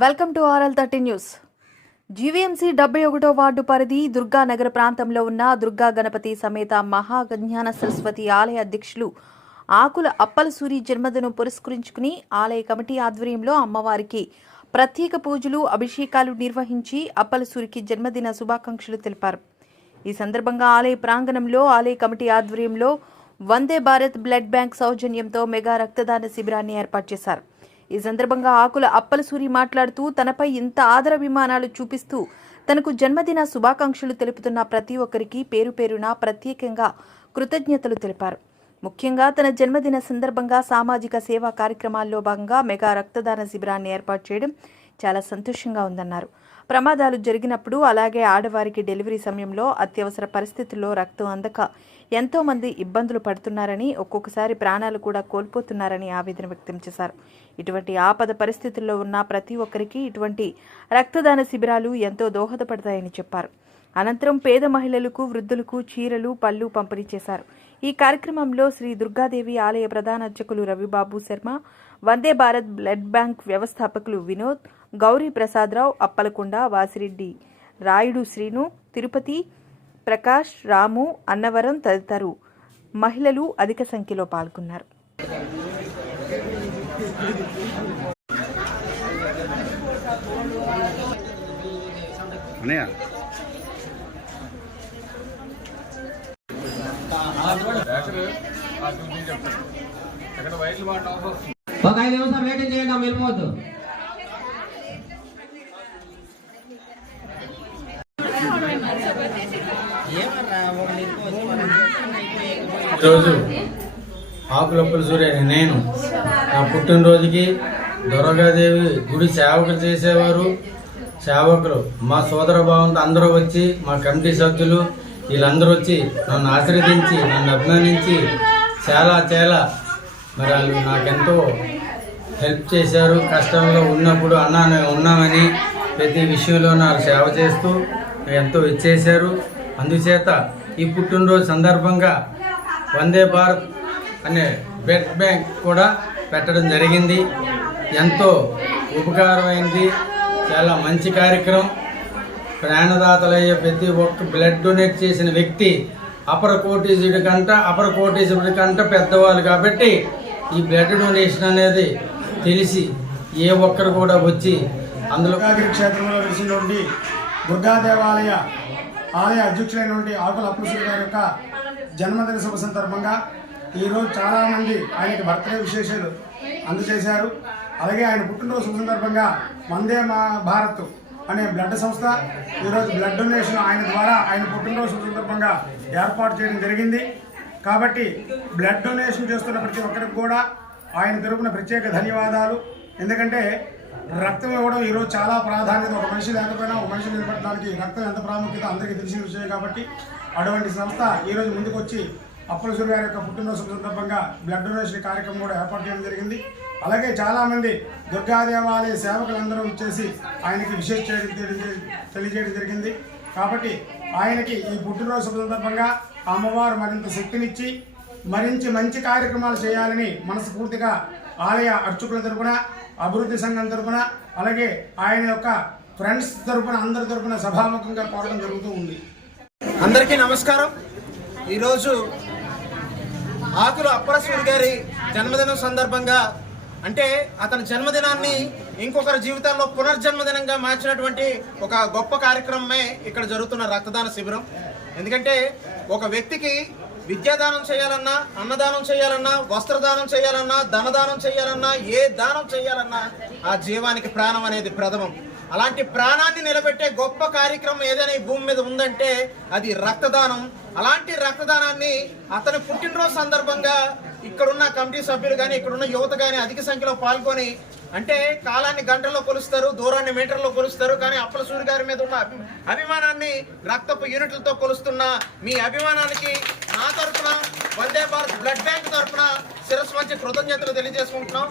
Welcome to RL thirty news. GVMC డెబ్బై ఒకటో ward పరిధి దుర్గా నగర ప్రాంతంలో ఉన్న దుర్గా గణపతి సమేత మహాగజ్ఞాన సరస్వతి ఆలయ అధ్యక్షులు ఆకుల అప్పలసూరి జన్మదినం పురస్కరించుకుని ఆలయ కమిటీ ఆధ్వర్యంలో అమ్మవారికి ప్రత్యేక పూజలు అభిషేకాలు నిర్వహించి అప్పలసూరికి జన్మదిన శుభాకాంక్షలు తెలిపారు. ఈ సందర్భంగా ఆలయ ప్రాంగణంలో ఆలయ కమిటీ ఆధ్వర్యంలో వందే భారత్ బ్లడ్ బ్యాంక్ సౌజన్యంతో మెగా రక్తదాన శిబిరాన్ని ఏర్పాటు చేశారు. ఈ సందర్భంగా ఆకుల అప్పలసూరి మాట్లాడుతూ తనపై ఇంత ఆదరాభిమానాలు చూపిస్తూ తనకు జన్మదిన శుభాకాంక్షలు తెలుపుతున్న ప్రతి ఒక్కరికి పేరు పేరున ప్రత్యేకంగా కృతజ్ఞతలు తెలిపారు. ముఖ్యంగా తన జన్మదిన సందర్భంగా సామాజిక సేవా కార్యక్రమాల్లో భాగంగా మెగా రక్తదాన శిబిరాన్ని ఏర్పాటు చేయడం చాలా సంతోషంగా ఉందన్నారు. ప్రమాదాలు జరిగినప్పుడు అలాగే ఆడవారికి డెలివరీ సమయంలో అత్యవసర పరిస్థితుల్లో రక్తం అందక ఎంతోమంది ఇబ్బందులు పడుతున్నారని ఒక్కొక్కసారి ప్రాణాలు కూడా కోల్పోతున్నారని ఆవేదన వ్యక్తం చేశారు. ఇటువంటి ఆపద పరిస్థితుల్లో ఉన్న ప్రతి ఒక్కరికి ఇటువంటి రక్తదాన శిబిరాలు ఎంతో దోహదపడతాయని చెప్పారు. అనంతరం పేద మహిళలకు వృద్ధులకు చీరలు పళ్ళు పంపిణీ చేశారు. ఈ కార్యక్రమంలో శ్రీ దుర్గాదేవి ఆలయ ప్రధాన అర్చకులు రవిబాబు శర్మ వందే భారత్ బ్లడ్ బ్యాంక్ వ్యవస్థాపకులు వినోద్ గౌరీ ప్రసాదరావు అప్పలకొండ వాసిరెడ్డి రాయుడు శ్రీను తిరుపతి ప్రకాష్ రాము అన్నవరం తదితరు మహిళలు అధిక సంఖ్యలో పాల్గొన్నారు. ఒక ఐదు నిమిషాలు వెయిటింగ్ చేయండి వెళ్ళిపోవద్దు. ఈరోజు ఆకులప్పుల సూర్య నేను నా పుట్టినరోజుకి దుర్గాదేవి గుడి సేవకులు చేసేవారు. సేవకులు మా సోదర భావంతో అందరూ వచ్చి మా కమిటీ సభ్యులు వీళ్ళందరూ వచ్చి నన్ను ఆశీర్వదించి నన్ను అభిమానించి చాలా చాలా మరి వాళ్ళు నాకెంతో హెల్ప్ చేశారు. కష్టంలో ఉన్నప్పుడు అన్నా మేము ఉన్నామని ప్రతి విషయంలో నాకు సేవ చేస్తూ ఎంతో ఇచ్చేశారు. అందుచేత ఈ పుట్టినరోజు సందర్భంగా వందే భారత్ అనే బ్లడ్ బ్యాంక్ కూడా పెట్టడం జరిగింది. ఎంతో ఉపకారమైంది. చాలా మంచి కార్యక్రమం. ప్రాణదాతలయ్యే ప్రతి ఒక్క బ్లడ్ డొనేట్ చేసిన వ్యక్తి అపర కోటీసుడి కంట అపర కోటీసుడి కంట పెద్దవాళ్ళు కాబట్టి ఈ బ్లడ్ డొనేషన్ అనేది తెలిసి ఏ ఒక్కరు కూడా వచ్చి అందులో క్షేత్రంలో వెలిసినటువంటి దుర్గా దేవాలయ ఆలయ అధ్యక్షుడైనటువంటి ఆకుల అప్పుసూరి గారి యొక్క జన్మదిన శుభ సందర్భంగా ఈరోజు చాలామంది ఆయనకి బర్త్డే విశేషాలు అందజేశారు. అలాగే ఆయన పుట్టినరోజు శుభ సందర్భంగా వందే మా భారత్ అనే బ్లడ్ సంస్థ ఈరోజు బ్లడ్ డొనేషన్ ఆయన ద్వారా ఆయన పుట్టినరోజు శుభ సందర్భంగా ఏర్పాటు చేయడం జరిగింది. కాబట్టి బ్లడ్ డొనేషన్ చేస్తున్న ప్రతి ఒక్కరికి కూడా ఆయన తరపున ప్రత్యేక ధన్యవాదాలు. ఎందుకంటే రక్తం ఇవ్వడం ఈరోజు చాలా ప్రాధాన్యత. ఒక మనిషి లేకపోయినా ఒక మనిషి నిలబడడానికి రక్తం ఎంత ప్రాముఖ్యత అందరికీ తెలిసిన విషయం కాబట్టి అటువంటి సంస్థ ఈరోజు ముందుకొచ్చి వచ్చి అప్పలసూరి గారి యొక్క పుట్టినరోజు సందర్భంగా బ్లడ్ డొనేషన్ కార్యక్రమం కూడా ఏర్పాటు చేయడం జరిగింది. అలాగే చాలామంది దుర్గా దేవాలయ సేవకులందరూ వచ్చేసి ఆయనకి విశేష చేయడం తెలియజేయడం జరిగింది. కాబట్టి ఆయనకి ఈ పుట్టినరోజు సందర్భంగా అమ్మవారు మరింత శక్తినిచ్చి మరించి మంచి కార్యక్రమాలు చేయాలని మనస్ఫూర్తిగా ఆలయ అర్చకుల తరపున అభివృద్ధి సంఘం తరపున అలాగే ఆయన యొక్క ఫ్రెండ్స్ తరపున అందరి తరపున సభాముఖంగా కోరడం జరుగుతూ ఉంది. అందరికీ నమస్కారం. ఈరోజు ఆకుల అప్పరసూరి గారి జన్మదినం సందర్భంగా అంటే అతని జన్మదినాన్ని ఇంకొకరి జీవితాల్లో పునర్జన్మదినంగా మార్చినటువంటి ఒక గొప్ప కార్యక్రమమే ఇక్కడ జరుగుతున్న రక్తదాన శిబిరం. ఎందుకంటే ఒక వ్యక్తికి విద్యాదానం చేయాలన్నా అన్నదానం చేయాలన్నా వస్త్రదానం చేయాలన్నా ధనదానం చేయాలన్నా ఏ దానం చేయాలన్నా ఆ జీవానికి ప్రాణం అనేది ప్రథమం. అలాంటి ప్రాణాన్ని నిలబెట్టే గొప్ప కార్యక్రమం ఏదైనా ఈ భూమి మీద ఉందంటే అది రక్తదానం. అలాంటి రక్తదానాన్ని అతని పుట్టినరోజు సందర్భంగా ఇక్కడున్న కమిటీ సభ్యులు కానీ ఇక్కడున్న యువత కానీ అధిక సంఖ్యలో పాల్గొని అంటే కాలాన్ని గంటల్లో కొలుస్తారు దూరాన్ని మీటర్లో కొలుస్తారు కానీ అప్పల సూరి గారి మీద ఉన్న అభి- అభిమానాన్ని రక్తపు యూనిట్లతో కొలుస్తున్న మీ అభిమానానికి నా తరఫున వందే భారత్ బ్లడ్ బ్యాంక్ తరఫున శిరస్సు మంచి కృతజ్ఞతలు తెలియజేసుకుంటున్నాం.